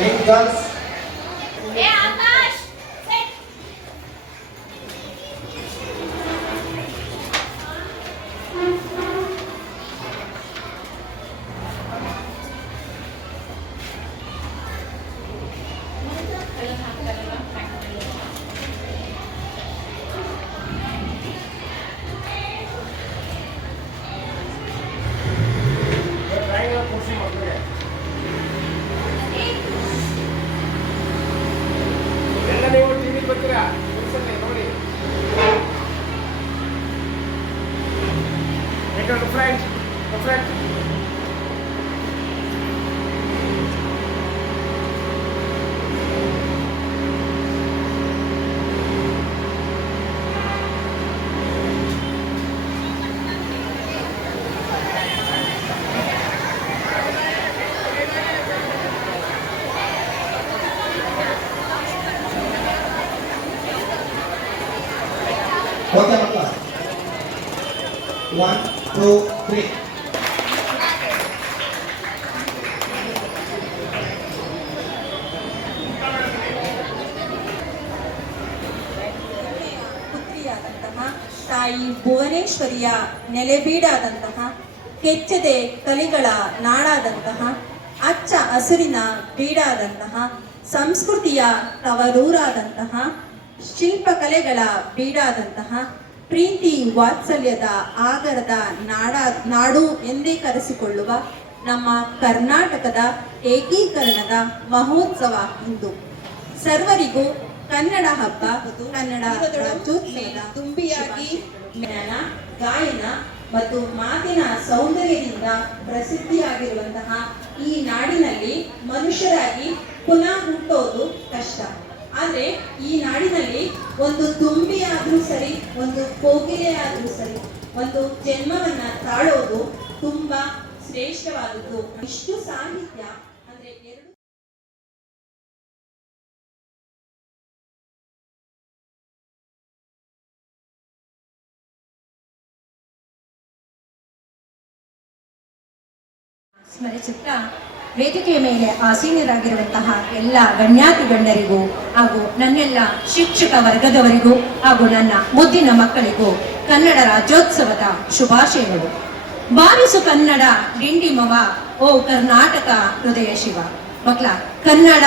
ಮಾತಿನ ಸರ್ ತಾಯಿ ಭುವನೇಶ್ವರಿಯ ನೆಲೆಬೀಡಾದಂತಹ ಕೆಚ್ಚದೆ ಕಲಿಗಳ ನಾಡಾದಂತಹ ಅಚ್ಚ ಹಸುರಿನ ಬೀಡಾದಂತಹ ಸಂಸ್ಕೃತಿಯ ತವರೂರಾದಂತಹ ಶಿಲ್ಪಕಲೆಗಳ ಬೀಡಾದಂತಹ ಪ್ರೀತಿ ವಾತ್ಸಲ್ಯದ ಆಗರದ ನಾಡ ನಾಡು ಎಂದೇ ಕರೆಸಿಕೊಳ್ಳುವ ನಮ್ಮ ಕರ್ನಾಟಕದ ಏಕೀಕರಣದ ಮಹೋತ್ಸವ ಇಂದು. ಸರ್ವರಿಗೂ ಕನ್ನಡ ಹಬ್ಬ ಕನ್ನಡ ತುಂಬಿಯಾಗಿ ಜ್ಞಾನ, ಗಾಯನ ಮತ್ತು ಮಾತಿನ ಸೌಂದರ್ಯದಿಂದ ಪ್ರಸಿದ್ಧಿಯಾಗಿರುವಂತಹ ಈ ನಾಡಿನಲ್ಲಿ ಮನುಷ್ಯರಾಗಿ ಪುನಃ ಹುಟ್ಟೋದು ಕಷ್ಟ. ಆದರೆ ಈ ನಾಡಿನಲ್ಲಿ ಒಂದು ತುಂಬಿಯಾದ್ರೂ ಸರಿ, ಒಂದು ಕೋಗಿಲೆ ಆದ್ರೂ ಸರಿ, ಒಂದು ಜನ್ಮವನ್ನ ತಾಳೋದು ತುಂಬಾ ಶ್ರೇಷ್ಠವಾದದ್ದು. ಇಷ್ಟು ಸಾಹಿತ್ಯ ಸ್ಮರಿಸುತ್ತಾ ವೇದಿಕೆಯ ಮೇಲೆ ಆಸೀನರಾಗಿರುವಂತಹ ಎಲ್ಲ ಗಣ್ಯಾತಿ ಗಣ್ಯರಿಗೂ ಹಾಗೂ ನನ್ನೆಲ್ಲ ಶಿಕ್ಷಕ ವರ್ಗದವರಿಗೂ ಹಾಗೂ ನನ್ನ ಮುದ್ದಿನ ಮಕ್ಕಳಿಗೂ ಕನ್ನಡ ರಾಜ್ಯೋತ್ಸವದ ಶುಭಾಶಯಗಳು. ಬಾರಿಸು ಕನ್ನಡ ಡಿಂಡಿಮವ ಓ ಕರ್ನಾಟಕ ಹೃದಯ ಶಿವ. ಮಕ್ಕಳ, ಕನ್ನಡ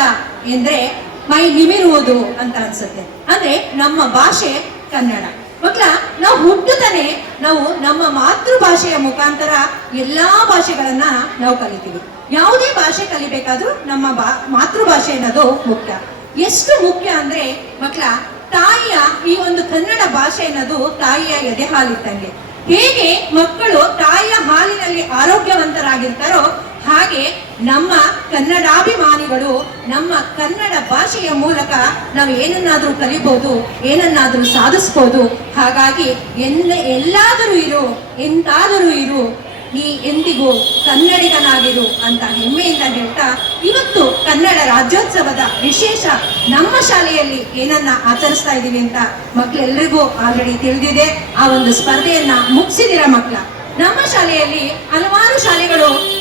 ಎಂದ್ರೆ ಮೈ ನಿಮಿರುವುದು ಅಂತ ಅನ್ಸುತ್ತೆ. ಅಂದ್ರೆ ನಮ್ಮ ಭಾಷೆ ಕನ್ನಡ. ಮಕ್ಕಳ, ನಾವು ಹುಟ್ಟುತ್ತಾನೆ ನಾವು ನಮ್ಮ ಮಾತೃಭಾಷೆಯ ಮುಖಾಂತರ ಎಲ್ಲಾ ಭಾಷೆಗಳನ್ನ ನಾವು ಕಲಿತೀವಿ. ಯಾವುದೇ ಭಾಷೆ ಕಲಿಬೇಕಾದ್ರೂ ನಮ್ಮ ಬಾ, ಮಾತೃಭಾಷೆ ಅನ್ನೋದು ಮುಖ್ಯ. ಎಷ್ಟು ಮುಖ್ಯ ಅಂದ್ರೆ ಮಕ್ಕಳ, ತಾಯಿಯ ಈ ಒಂದು ಕನ್ನಡ ಭಾಷೆ ಅನ್ನೋದು ತಾಯಿಯ ಎದೆ ಹಾಲಿದ್ದಂಗೆ. ಹೇಗೆ ಮಕ್ಕಳು ತಾಯಿಯ ಹಾಲಿನಲ್ಲಿ ಆರೋಗ್ಯವಂತರಾಗಿರ್ತಾರೋ ಹಾಗೆ ನಮ್ಮ ಕನ್ನಡಾಭಿಮಾನಿಗಳು, ನಮ್ಮ ಕನ್ನಡ ಭಾಷೆಯ ಮೂಲಕ ನಾವು ಏನನ್ನಾದ್ರೂ ಕಲಿಬಹುದು ಏನನ್ನಾದ್ರೂ ಸಾಧಿಸ್ಬೋದು. ಹಾಗಾಗಿ ಎಲ್ಲ, ಎಲ್ಲಾದರೂ ಇರು, ಎಂತಾದರೂ ಇರು, ನೀ ಎಂದಿಗೂ ಕನ್ನಡಿಗನಾಗಿರು ಅಂತ ಹೆಮ್ಮೆಯಿಂದ ಹೇಳ್ತಾ, ಇವತ್ತು ಕನ್ನಡ ರಾಜ್ಯೋತ್ಸವದ ವಿಶೇಷ ನಮ್ಮ ಶಾಲೆಯಲ್ಲಿ ಏನನ್ನ ಆಚರಿಸ್ತಾ ಇದ್ದೀವಿ ಅಂತ ಮಕ್ಕಳೆಲ್ಲರಿಗೂ ಆಲ್ರೆಡಿ ತಿಳಿದಿದೆ. ಆ ಒಂದು ಸ್ಪರ್ಧೆಯನ್ನ ಮುಗಿಸಿದಿರ ಮಕ್ಕಳ ನಮ್ಮ ಶಾಲೆಯಲ್ಲಿ ಹಲವಾರು ಶಾಲೆಗಳು ಈ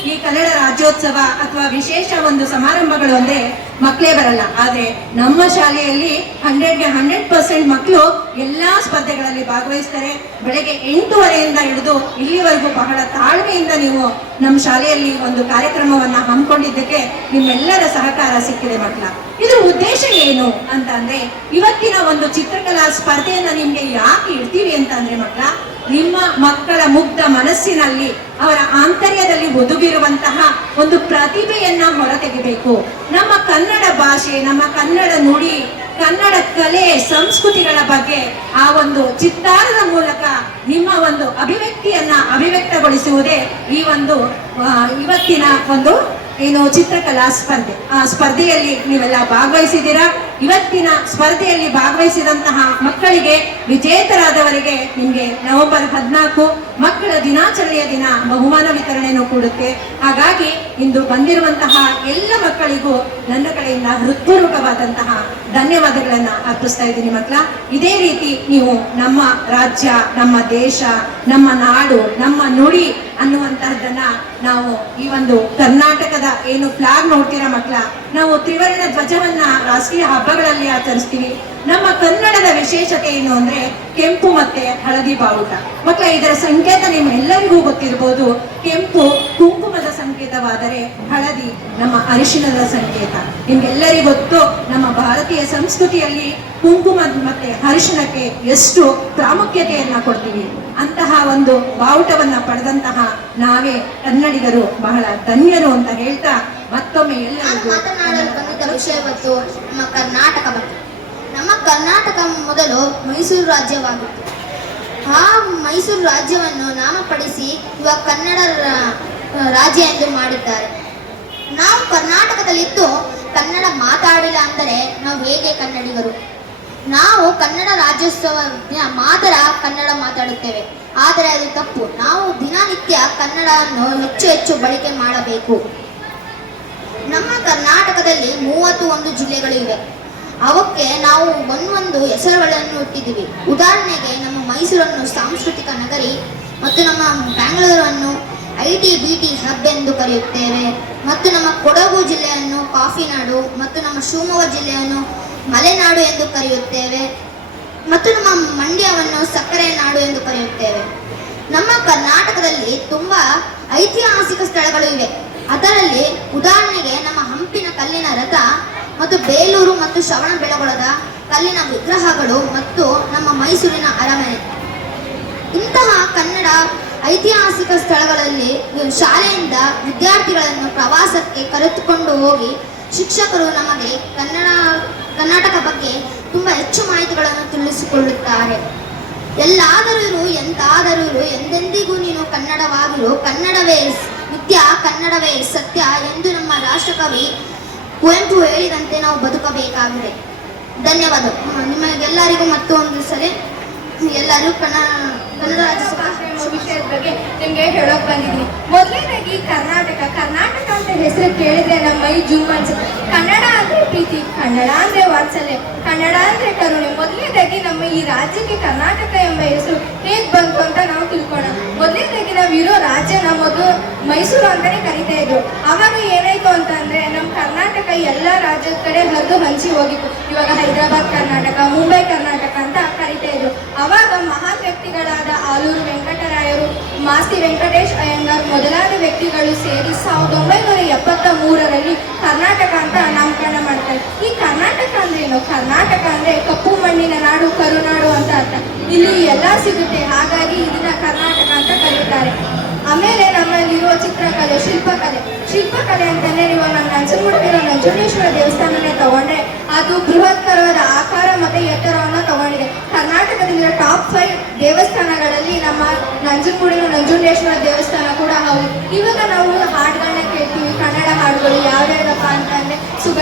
ರಾಜ್ಯೋತ್ಸವ ಅಥವಾ ವಿಶೇಷ ಒಂದು ಸಮಾರಂಭಗಳು ಅಂದ್ರೆ ಮಕ್ಕಳೇ ಬರಲ್ಲ. ಆದ್ರೆ ನಮ್ಮ ಶಾಲೆಯಲ್ಲಿ ಹಂಡ್ರೆಡ್ಗೆ ಹಂಡ್ರೆಡ್ ಪರ್ಸೆಂಟ್ ಮಕ್ಕಳು ಎಲ್ಲಾ ಸ್ಪರ್ಧೆಗಳಲ್ಲಿ ಭಾಗವಹಿಸ್ತಾರೆ. ಬೆಳಗ್ಗೆ ಎಂಟೂವರೆಯಿಂದ ಹಿಡಿದು ಇಲ್ಲಿವರೆಗೂ ಬಹಳ ತಾಳ್ಮೆಯಿಂದ ನೀವು ನಮ್ಮ ಶಾಲೆಯಲ್ಲಿ ಒಂದು ಕಾರ್ಯಕ್ರಮವನ್ನ ಹಮ್ಮಿಕೊಂಡಿದ್ದಕ್ಕೆ ನಿಮ್ಮೆಲ್ಲರ ಸಹಕಾರ ಸಿಕ್ಕಿದೆ ಮಕ್ಕಳ. ಇದ್ರ ಉದ್ದೇಶ ಏನು ಅಂತ ಅಂದ್ರೆ ಇವತ್ತಿನ ಒಂದು ಚಿತ್ರಕಲಾ ಸ್ಪರ್ಧೆಯನ್ನ ನಿಮ್ಗೆ ಯಾಕೆ ಇಡ್ತೀವಿ ಅಂತ ಅಂದ್ರೆ ಮಕ್ಕಳ, ನಿಮ್ಮ ಮಕ್ಕಳ ಮುಗ್ಧ ಮನಸ್ಸಿನಲ್ಲಿ ಅವರ ಆಂತರ್ಯದಲ್ಲಿ ಒದಗಿರುವಂತಹ ಒಂದು ಪ್ರತಿಭೆಯನ್ನ ಹೊರತೆಗೆಬೇಕು. ನಮ್ಮ ಕನ್ನಡ ಭಾಷೆ, ನಮ್ಮ ಕನ್ನಡ ನುಡಿ, ಕನ್ನಡ ಕಲೆ, ಸಂಸ್ಕೃತಿಗಳ ಬಗ್ಗೆ ಆ ಒಂದು ಚಿತ್ತಾರದ ಮೂಲಕ ನಿಮ್ಮ ಒಂದು ಅಭಿವ್ಯಕ್ತಿಯನ್ನ ಅಭಿವ್ಯಕ್ತಗೊಳಿಸುವುದೇ ಈ ಒಂದು ಇವತ್ತಿನ ಒಂದು ಏನು ಚಿತ್ರಕಲಾ ಸ್ಪರ್ಧೆ. ಆ ಸ್ಪರ್ಧೆಯಲ್ಲಿ ನೀವೆಲ್ಲ ಭಾಗವಹಿಸಿದ್ದೀರಾ? ಇವತ್ತಿನ ಸ್ಪರ್ಧೆಯಲ್ಲಿ ಭಾಗವಹಿಸಿದಂತಹ ಮಕ್ಕಳಿಗೆ ವಿಜೇತರಾದವರಿಗೆ ನಿಮಗೆ ನವೆಂಬರ್ ಹದಿನಾಲ್ಕು ಮಕ್ಕಳ ದಿನಾಚರಣೆಯ ದಿನ ಬಹುಮಾನ ವಿತರಣೆಯನ್ನು ಕೊಡುತ್ತೆ. ಹಾಗಾಗಿ ಇಂದು ಬಂದಿರುವಂತಹ ಎಲ್ಲ ಮಕ್ಕಳಿಗೂ ನನ್ನ ಕಡೆಯಿಂದ ಹೃತ್ಪೂರ್ವಕವಾದಂತಹ ಧನ್ಯವಾದಗಳನ್ನು ಅರ್ಪಿಸ್ತಾ ಇದ್ದೀನಿ ಮಕ್ಕಳ. ಇದೇ ರೀತಿ ನೀವು ನಮ್ಮ ರಾಜ್ಯ, ನಮ್ಮ ದೇಶ, ನಮ್ಮ ನಾಡು, ನಮ್ಮ ನುಡಿ ಅನ್ನುವಂತಹದ್ದನ್ನ ನಾವು ಈ ಒಂದು ಕರ್ನಾಟಕದ ಏನು ಫ್ಲಾಗ್ ನೋಡ್ತೀರಾ ಮಕ್ಕಳ, ನಾವು ತ್ರಿವರ್ಣ ಧ್ವಜವನ್ನ ರಾಷ್ಟ್ರೀಯ ಹಬ್ಬಗಳಲ್ಲಿ ಆಚರಿಸ್ತೀವಿ. ನಮ್ಮ ಕನ್ನಡದ ವಿಶೇಷತೆ ಏನು ಅಂದ್ರೆ ಕೆಂಪು ಮತ್ತೆ ಹಳದಿ ಬಾವುಟ. ಮಕ್ಕಳ, ಇದರ ಸಂಕೇತ ನಿಮ್ಮೆಲ್ಲರಿಗೂ ಗೊತ್ತಿರ್ಬೋದು. ಕೆಂಪು ಕುಂಕುಮದ ಸಂಕೇತವಾದರೆ ಹಳದಿ, ನಮ್ಮ ಅರಿಶಿಣದ ಸಂಕೇತ. ನಿಮ್ಗೆಲ್ಲರಿಗೂ ಗೊತ್ತು, ನಮ್ಮ ಭಾರತೀಯ ಸಂಸ್ಕೃತಿಯಲ್ಲಿ ಕುಂಕುಮ ಮತ್ತೆ ಅರಿಶಿಣಕ್ಕೆ ಎಷ್ಟು ಪ್ರಾಮುಖ್ಯತೆಯನ್ನ ಕೊಡ್ತೀವಿ. ಅಂತಹ ಒಂದು ಬಾವುಟವನ್ನ ಪಡೆದಂತಹ ನಾವೇ ಕನ್ನಡಿಗರು, ಬಹಳ ಧನ್ಯರು ಅಂತ ಹೇಳ್ತಾ ಮತ್ತೊಮ್ಮೆ ಎಲ್ಲರಿಗೂ ಮಾತನಾಡಲು ಬಂದಿದ್ದ ವಿಷಯ ಇವತ್ತು ನಮ್ಮ ಕರ್ನಾಟಕ ನಮ್ಮ ಕರ್ನಾಟಕ ಮೊದಲು ಮೈಸೂರು ರಾಜ್ಯವಾಗಿತ್ತು. ಆ ಮೈಸೂರು ರಾಜ್ಯವನ್ನು ನಾಮಪಡಿಸಿ ಇವಾಗ ಕನ್ನಡ ರಾಜ್ಯ ಎಂದು ಮಾಡಿದ್ದಾರೆ. ನಾವು ಕರ್ನಾಟಕದಲ್ಲಿದ್ದು ಕನ್ನಡ ಮಾತಾಡಿಲ್ಲ ಅಂದರೆ ನಾವು ಹೇಗೆ ಕನ್ನಡಿಗರು? ನಾವು ಕನ್ನಡ ರಾಜ್ಯೋತ್ಸವ ದಿನ ಮಾತ್ರ ಕನ್ನಡ ಮಾತಾಡುತ್ತೇವೆ. ಆದರೆ ಅದು ತಪ್ಪು. ನಾವು ದಿನನಿತ್ಯ ಕನ್ನಡವನ್ನು ಹೆಚ್ಚು ಹೆಚ್ಚು ಬಳಕೆ ಮಾಡಬೇಕು. ನಮ್ಮ ಕರ್ನಾಟಕದಲ್ಲಿ ಮೂವತ್ತು ಒಂದು ಜಿಲ್ಲೆಗಳಿವೆ. ಅವಕ್ಕೆ ನಾವು ಒಂದೊಂದು ಹೆಸರುಗಳನ್ನು ಇಟ್ಟಿದ್ದೀವಿ. ಉದಾಹರಣೆಗೆ ನಮ್ಮ ಮೈಸೂರನ್ನು ಸಾಂಸ್ಕೃತಿಕ ನಗರಿ ಮತ್ತು ನಮ್ಮ ಬ್ಯಾಂಗ್ಳೂರನ್ನು I T B T hub ಎಂದು ಕರೆಯುತ್ತೇವೆ. ಮತ್ತು ನಮ್ಮ ಕೊಡಗು ಜಿಲ್ಲೆಯನ್ನು ಕಾಫಿ ನಾಡು ಮತ್ತು ನಮ್ಮ ಶಿವಮೊಗ್ಗ ಜಿಲ್ಲೆಯನ್ನು ಮಲೆನಾಡು ಎಂದು ಕರೆಯುತ್ತೇವೆ. ಮತ್ತು ನಮ್ಮ ಮಂಡ್ಯವನ್ನು ಸಕ್ಕರೆ ನಾಡು ಎಂದು ಕರೆಯುತ್ತೇವೆ. ನಮ್ಮ ಕರ್ನಾಟಕದಲ್ಲಿ ತುಂಬ ಐತಿಹಾಸಿಕ ಸ್ಥಳಗಳು ಇವೆ. ಅದರಲ್ಲಿ ಉದಾಹರಣೆಗೆ ನಮ್ಮ ಹಂಪಿನ ಕಲ್ಲಿನ ರಥ ಮತ್ತು ಬೇಲೂರು ಮತ್ತು ಶ್ರವಣ ಬೆಳಗೊಳದ ಕಲ್ಲಿನ ವಿಗ್ರಹಗಳು ಮತ್ತು ನಮ್ಮ ಮೈಸೂರಿನ ಅರಮನೆ. ಇಂತಹ ಕನ್ನಡ ಐತಿಹಾಸಿಕ ಸ್ಥಳಗಳಲ್ಲಿ ಶಾಲೆಯಿಂದ ವಿದ್ಯಾರ್ಥಿಗಳನ್ನು ಪ್ರವಾಸಕ್ಕೆ ಕರೆದುಕೊಂಡು ಹೋಗಿ ಶಿಕ್ಷಕರು ನಮಗೆ ಕನ್ನಡ, ಕರ್ನಾಟಕ ಬಗ್ಗೆ ತುಂಬ ಹೆಚ್ಚು ಮಾಹಿತಿಗಳನ್ನು ತಿಳಿಸಿಕೊಳ್ಳುತ್ತಾರೆ. ಎಲ್ಲಾದರೂ ಎಂತಾದರೂ ಎಂದೆಂದಿಗೂ ನೀನು ಕನ್ನಡವಾಗಿರು. ಕನ್ನಡವೇ ನಿತ್ಯ, ಕನ್ನಡವೇ ಸತ್ಯ ಎಂದು ನಮ್ಮ ರಾಷ್ಟ್ರಕವಿ ಕುವೆಂಪು ಹೇಳಿದಂತೆ ನಾವು ಬದುಕಬೇಕಾಗಿದೆ. ಧನ್ಯವಾದ. ನಿಮಗೆಲ್ಲರಿಗೂ ಮತ್ತೊಂದು ಸರಿ ಎಲ್ಲರೂ ಕನ್ನಡ ಅನ್ನೋ ವಿಷಯದ ಬಗ್ಗೆ ನಿಮ್ಗೆ ಹೇಳೋಕ್ ಬಂದಿದ್ದೀನಿ. ಮೊದಲನೇದಾಗಿ ಕರ್ನಾಟಕ. ಕರ್ನಾಟಕ ಅಂತ ಹೆಸರು ಕೇಳಿದ್ರೆ ನಮ್ಮ ಮೈ ಜೂಮ್ ಅನ್ಸುತ್ತೆ. ಕನ್ನಡ ಅಂದ್ರೆ ಪ್ರೀತಿ, ಕನ್ನಡ ಅಂದ್ರೆ ವಾತ್ಸಲ್ಯ, ಕನ್ನಡ ಅಂದ್ರೆ ಕರುಣೆ. ಮೊದಲನೇದಾಗಿ ನಮ್ಮ ಈ ರಾಜ್ಯಕ್ಕೆ ಕರ್ನಾಟಕ ಎಂಬ ಹೆಸರು ಹೇಗ್ ಬಂತು ಅಂತ ನಾವು ತಿಳ್ಕೋಣ ಮೊದಲನೇದಾಗಿ ನಾವು ಇರೋ ರಾಜ್ಯ ನಮ್ಮದು ಮೈಸೂರು ಅಂತಾನೆ ಕರಿತಾ ಇದ್ರು ಅವಾಗ ಏನಾಯ್ತು ಅಂತ ಅಂದ್ರೆ ನಮ್ಮ ಕರ್ನಾಟಕ ಎಲ್ಲ ರಾಜ್ಯದ ಕಡೆ ಹರಿದು ಹಂಚಿ ಹೋಗಿತ್ತು. ಇವಾಗ ಹೈದರಾಬಾದ್ ಕರ್ನಾಟಕ, ಮುಂಬೈ ಕರ್ನಾಟಕ ಅಂತ ಕರಿತಾ ಇದ್ರು. ಅವಾಗ ಮಹಾನ್ ವ್ಯಕ್ತಿಗಳಾದ ಆಲೂರು ವೆಂಕಟರಾಯರು, ಮಾಸ್ತಿ ವೆಂಕಟೇಶ್ ಅಯ್ಯಂಗಾರ್ ಮೊದಲಾದ ವ್ಯಕ್ತಿಗಳು ಸೇರಿ ಸಾವಿರದ ಒಂಬೈನೂರ ಎಪ್ಪತ್ತ ಮೂರರಲ್ಲಿ ಕರ್ನಾಟಕ ಅಂತ ನಾಮಕರಣ ಮಾಡ್ತಾರೆ. ಈ ಕರ್ನಾಟಕ ಅಂದ್ರೆ ಕರ್ನಾಟಕ ಅಂದ್ರೆ ಕಪ್ಪು ಮಣ್ಣಿನ ನಾಡು ಕರುನಾಡು ಅಂತ ಅರ್ಥ. ಇಲ್ಲಿ ಎಲ್ಲ ಸಿಗುತ್ತೆ. ಹಾಗಾಗಿ ಇದನ್ನ ಕರ್ನಾಟಕ ಅಂತ ಕರೀತಾರೆ. ಆಮೇಲೆ ನಮ್ಮಲ್ಲಿರುವ ಚಿತ್ರಕಲೆ, ಶಿಲ್ಪಕಲೆ. ಶಿಲ್ಪಕಲೆ ಅಂತಂದ್ರೆ ನೀವು ನಮ್ಮ ನಂಜನಗೂಡಿರೋ ನಂಜುಂಡೇಶ್ವರ ದೇವಸ್ಥಾನನೇ ನಂಜನಗೂಡಿನ ನಂಜುಂಡೇಶ್ವರ ದೇವಸ್ಥಾನ ಕೂಡ ಹೌದು. ಇವಾಗ ನಾವು ಹಾಡುಗಳನ್ನ ಕೇಳ್ತೀವಿ, ಕನ್ನಡ ಹಾಡುಗಳು ಯಾವ್ಯಾವ್ದಪ್ಪ ಅಂತಂದ್ರೆ ಸುಗ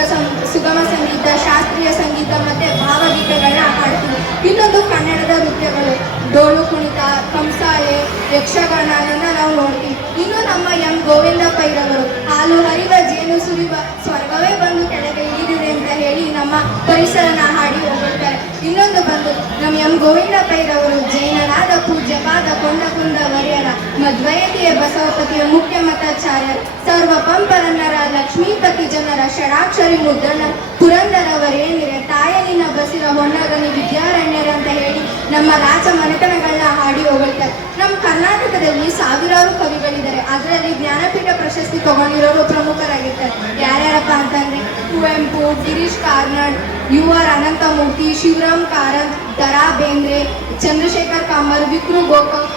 ಸುಗಮ ಸಂಗೀತ, ಶಾಸ್ತ್ರೀಯ ಸಂಗೀತ ಮತ್ತೆ ಭಾವಗೀತೆಗಳನ್ನ ಹಾಡ್ತೀವಿ. ಇನ್ನೊಂದು ಕನ್ನಡದ ನೃತ್ಯಗಳು ಡೋಳು ಕುಣಿತ ಕಂಸಾಳೆ ಯಕ್ಷಗಾನನ ನಾವು ನೋಡ್ತೀವಿ. ಇನ್ನು ನಮ್ಮ ಎಂ ಗೋವಿಂದ ಪೈರವರು ಹಾಲು ಹರಿವ, ಜೇನು ಸುರಿವ, ಸ್ವರ್ಗವೇ ಬಂದು ಕೆಳಗೆ ನಮ್ಮ ಪರಿಸರನ ಹಾಡಿ ಹೋಗಿರ್ತಾರೆ ಇನ್ನೊಂದು ಬಂದು ನಮ್ಮ ಎಂ ಗೋವಿಂದ ಪೈರವರು ಜೈನರಾದ ಪೂಜ್ಯಪಾದ ಕೊಂಡಕುಂದ ವರ್ಯರ ಮಧ್ವಯತಿಯ ಬಸವಪತಿಯ ಮುಖ್ಯ ಮತಾಚಾರ್ಯ ಸರ್ವ ಪಂಪರನ್ನರ ಲಕ್ಷ್ಮೀಪತಿ ಜನರ ಷಡಾಕ್ಷರಿ ಮುದ್ರಣ ಪುರಂದರವರೇನಿರ ತಾಯನಿನ ಬಸಿರ ವಿದ್ಯಾರಣ್ಯರ ಅಂತ ಹೇಳಿ ನಮ್ಮ ರಾಜ ಮನೆತನಗಳನ್ನ ಹಾಡಿ ಹೋಗ್ತಾರೆ ನಮ್ಮ ಕರ್ನಾಟಕದಲ್ಲಿ ಸಾವಿರಾರು ಕವಿಗಳಿದ್ದಾರೆ. ಅದರಲ್ಲಿ ಜ್ಞಾನಪೀಠ ಪ್ರಶಸ್ತಿ ತಗೊಂಡಿರೋರು ಪ್ರಮುಖರಾಗಿರ್ತಾರೆ. ಯಾರ್ಯಾರಪ್ಪ ಅಂತಂದ್ರೆ ಕುವೆಂಪು, ಗಿರೀಶ್ ಕಾರ್ನಾಡ್, ಯು ಆರ್ ಅನಂತಮೂರ್ತಿ, ಶಿವರಾಮ್ ಕಾರಂತ್, ದರಾ ಬೇಂದ್ರೆ, ಚಂದ್ರಶೇಖರ್ ಕಾಮರ್, ವಿಕ್ರು ಗೋಕಲ್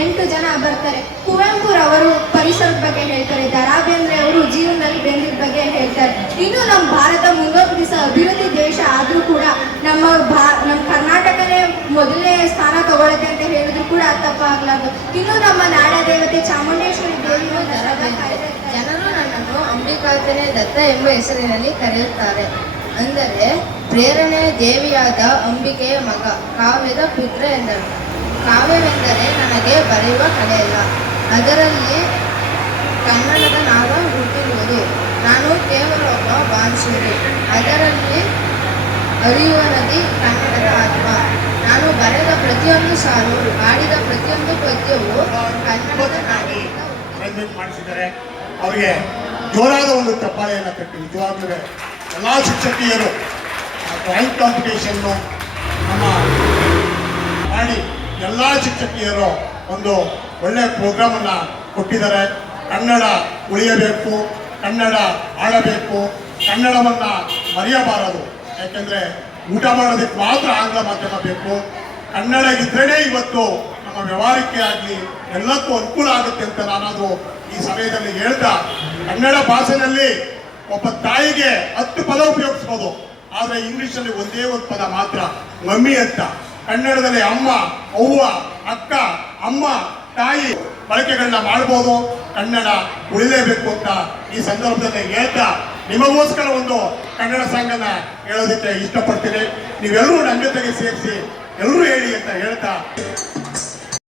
ಎಂಟು ಜನ ಬರ್ತಾರೆ. ಕುವೆಂಪುರವರು ಪರಿಸರದ ಬಗ್ಗೆ ಹೇಳ್ತಾರೆ. ದರಾ ಬೇಂದ್ರೆ ಅವರು ಜೀವನದಲ್ಲಿ ಬೆಂದಿದ್ದ ಬಗ್ಗೆ ಹೇಳ್ತಾರೆ. ಇನ್ನು ನಮ್ಮ ಭಾರತ ಮೂವತ್ತು ದಿವಸ ಅಭಿವೃದ್ಧಿ ದೇಶ ಆದರೂ ಕೂಡ ನಮ್ಮ ಭಾ ನಮ್ಮ ಕರ್ನಾಟಕನೇ ಮೊದಲನೇ ಸ್ಥಾನ ತಗೊಳುತ್ತೆ ಅಂತ ಹೇಳಿದ್ರು ಕೂಡ ತಪ್ಪಾಗ್ಲಾರ್ದು ಇನ್ನು ನಮ್ಮ ನಾಡ ದೇವತೆ ಚಾಮುಂಡೇಶ್ವರಿ ದೇವಿಯು. ಜನರು ನನ್ನನ್ನು ಅಂಬಿಕಾತನೇ ದತ್ತ ಎಂಬ ಹೆಸರಿನಲ್ಲಿ ಕರೆಯುತ್ತಾರೆ. ಅಂದರೆ ಪ್ರೇರಣೆಯ ದೇವಿಯಾದ ಅಂಬಿಕೆಯ ಮಗ, ಕಾವ್ಯದ ಪುತ್ರ ಎಂದರು. ಕಾವ್ಯವೆಂದರೆ ನನಗೆ ಬರೆಯುವ ಕಲೆಯಲ್ಲ ಅದರಲ್ಲಿ ಕನ್ನಡದ ನಾದ ಹುಟ್ಟಿರುವುದು. ನಾನು ಕೇವಲ ಒಬ್ಬ ಬಾನ್ಸೂರಿ. ಅದರಲ್ಲಿ ಹರಿಯುವ ನದಿ ಕನ್ನಡದ ಆತ್ಮ. ನಾನು ಬರೆದ ಪ್ರತಿಯೊಂದು ಸಾಲು ಆಡಿದ ಪ್ರತಿಯೊಂದು ಪದ್ಯವು ಕನ್ನಡದ ಮಾಡಿಸಿದ್ದಾರೆ. ಅವರಿಗೆ ಜೋರಾದ ಒಂದು ಚಪ್ಪಾಳೆಯನ್ನು ಕಟ್ಟಿ, ನಿಜವಾಗ್ಲೂ ಎಲ್ಲ ಶಿಕ್ಷಕಿಯರು ಡ್ರಾಯಿಂಗ್ ಕಾಂಪಿಟೇಷನ್ನು ನಮ್ಮ ಮಾಡಿ ಎಲ್ಲ ಶಿಕ್ಷಕಿಯರು ಒಂದು ಒಳ್ಳೆಯ ಪ್ರೋಗ್ರಾಮನ್ನು ಕೊಟ್ಟಿದ್ದಾರೆ. ಕನ್ನಡ ಉಳಿಯಬೇಕು, ಕನ್ನಡ ಆಳಬೇಕು, ಕನ್ನಡವನ್ನು ಮರೆಯಬಾರದು. ಯಾಕೆಂದರೆ ಊಟ ಮಾಡೋದಕ್ಕೆ ಮಾತ್ರ ಆಂಗ್ಲ ಮಾಧ್ಯಮ ಬೇಕು. ಕನ್ನಡ ಇದ್ರೇ ಇವತ್ತು ನಮ್ಮ ವ್ಯವಹಾರಕ್ಕೆ ಆಗಲಿ ಎಲ್ಲಕ್ಕೂ ಅನುಕೂಲ ಆಗುತ್ತೆ ಅಂತ ನಾನದು ಈ ಸಮಯದಲ್ಲಿ ಹೇಳ್ತಾ, ಕನ್ನಡ ಭಾಷೆಯಲ್ಲಿ ಒಬ್ಬ ತಾಯಿಗೆ ಹತ್ತು ಪದ ಉಪಯೋಗಿಸ್ಬೋದು. ಆದರೆ ಇಂಗ್ಲೀಷಲ್ಲಿ ಒಂದೇ ಒಂದು ಪದ ಮಾತ್ರ, ಮಮ್ಮಿ ಅಂತ. ಕನ್ನಡದಲ್ಲಿ ಅಮ್ಮ, ಅವ್ವ, ಅಕ್ಕ, ಅಮ್ಮ, ತಾಯಿ ಬಳಕೆಗಳನ್ನ ಮಾಡ್ಬೋದು. ಕನ್ನಡ ಉಳಿಲೇಬೇಕು ಅಂತ ಈ ಸಂದರ್ಭದಲ್ಲಿ ಹೇಳ್ತಾ ನಿಮಗೋಸ್ಕರ ಒಂದು ಕನ್ನಡ ಸಾಂಗನ್ನ ಹೇಳೋದಕ್ಕೆ ಇಷ್ಟಪಡ್ತೀನಿ. ನೀವೆಲ್ಲರೂ ನನ್ನ ಜೊತೆಗೆ ಸೇರಿಸಿ ಎಲ್ಲರೂ ಹೇಳಿ ಅಂತ ಹೇಳ್ತಾ